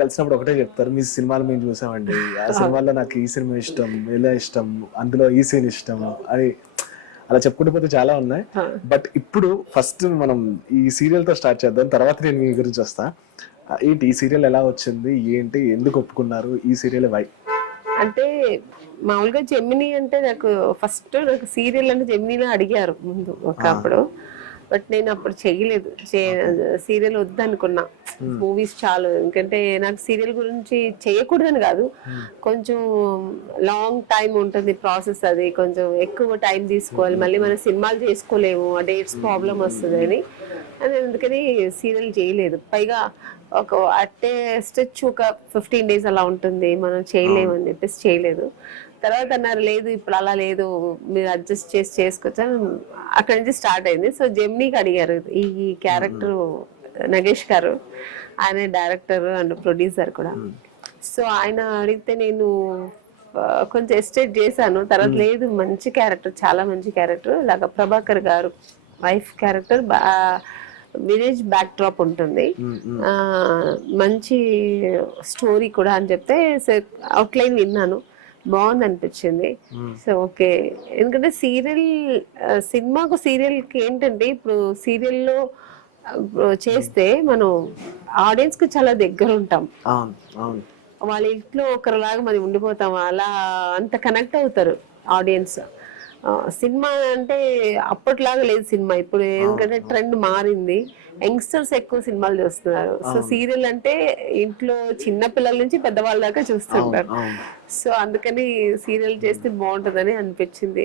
కలిసినప్పుడు ఒకటే చెప్తారు, మీ సినిమాలు మేము చూసామండి, ఆ సినిమాలో నాకు ఈ సినిమా ఇష్టం, ఇలా ఇష్టం, అందులో ఈ సీన్ ఇష్టం అని అలా చెప్పుకుంటూ పోతే చాలా ఉన్నాయి. బట్ ఇప్పుడు ఫస్ట్ మనం ఈ సీరియల్ తో స్టార్ట్ చేద్దాం, తర్వాత నేను మీ గురించి వస్తా. ఏంటి ఈ సీరియల్ ఎలా వచ్చింది, ఏంటి, ఎందుకు ఒప్పుకున్నారు ఈ సీరియల్, వై? అంటే మామూలుగా జెమినీ అంటే నాకు ఫస్ట్ నాకు సీరియల్ అంటే జెమినీలో అడిగారు ముందు ఒకప్పుడు. బట్ నేను అప్పుడు చేయలేదు, సీరియల్ వద్దనుకున్నా, మూవీస్ చాలు. ఎందుకంటే నాకు సీరియల్ గురించి చేయకూడదని కాదు, కొంచెం లాంగ్ టైం ఉంటుంది ప్రాసెస్, అది కొంచెం ఎక్కువ టైం తీసుకోవాలి, మళ్ళీ మనం సినిమాలు చేసుకోలేము, ఆ డేట్స్ ప్రాబ్లం వస్తుంది అని అందుకని సీరియల్ చేయలేదు. పైగా ఒక అట్టే స్టిచ్ ఒక 15 days అలా ఉంటుంది, మనం చేయలేము అని చెప్పేసి చేయలేదు. తర్వాత అన్నారు లేదు ఇప్పుడు అలా లేదు, మీరు అడ్జస్ట్ చేసి చేసుకోవచ్చు, అక్కడి నుంచి స్టార్ట్ అయింది. సో జెమినీకి అడిగారు ఈ క్యారెక్టర్, నగేష్ గారు, ఆయన డైరెక్టర్ అండ్ ప్రొడ్యూసర్ కూడా. సో ఆయన అడిగితే నేను కొంచెం ఎస్టేట్ చేశాను. తర్వాత లేదు మంచి క్యారెక్టర్, చాలా మంచి క్యారెక్టర్, ఇలాగ ప్రభాకర్ గారు wife character, village back drop ఉంటుంది, మంచి స్టోరీ కూడా అని చెప్తే అవుట్లైన్ విన్నాను, బాగుంది అనిపించింది. So okay. ఎందుకంటే సినిమాకు సీరియల్కి ఏంటంటే ఇప్పుడు సీరియల్లో చేస్తే మనం ఆడియన్స్ కి చాలా దగ్గర ఉంటాం, వాళ్ళ ఇంట్లో ఒకరిలాగా మనం ఉండిపోతాం, అలా అంత కనెక్ట్ అవుతారు ఆడియన్స్. సినిమా అంటే అప్పట్లాగా లేదు సినిమా ఇప్పుడు, ఎందుకంటే ట్రెండ్ మారింది, యంగ్స్టర్స్ ఎక్కువ సినిమాలు చూస్తున్నారు. సో సీరియల్ అంటే ఇంట్లో చిన్న పిల్లల నుంచి పెద్దవాళ్ళ దాకా చూస్తుంటారు. సో అందుకని సీరియల్ చేస్తే బాగుంటుందని అనిపించింది.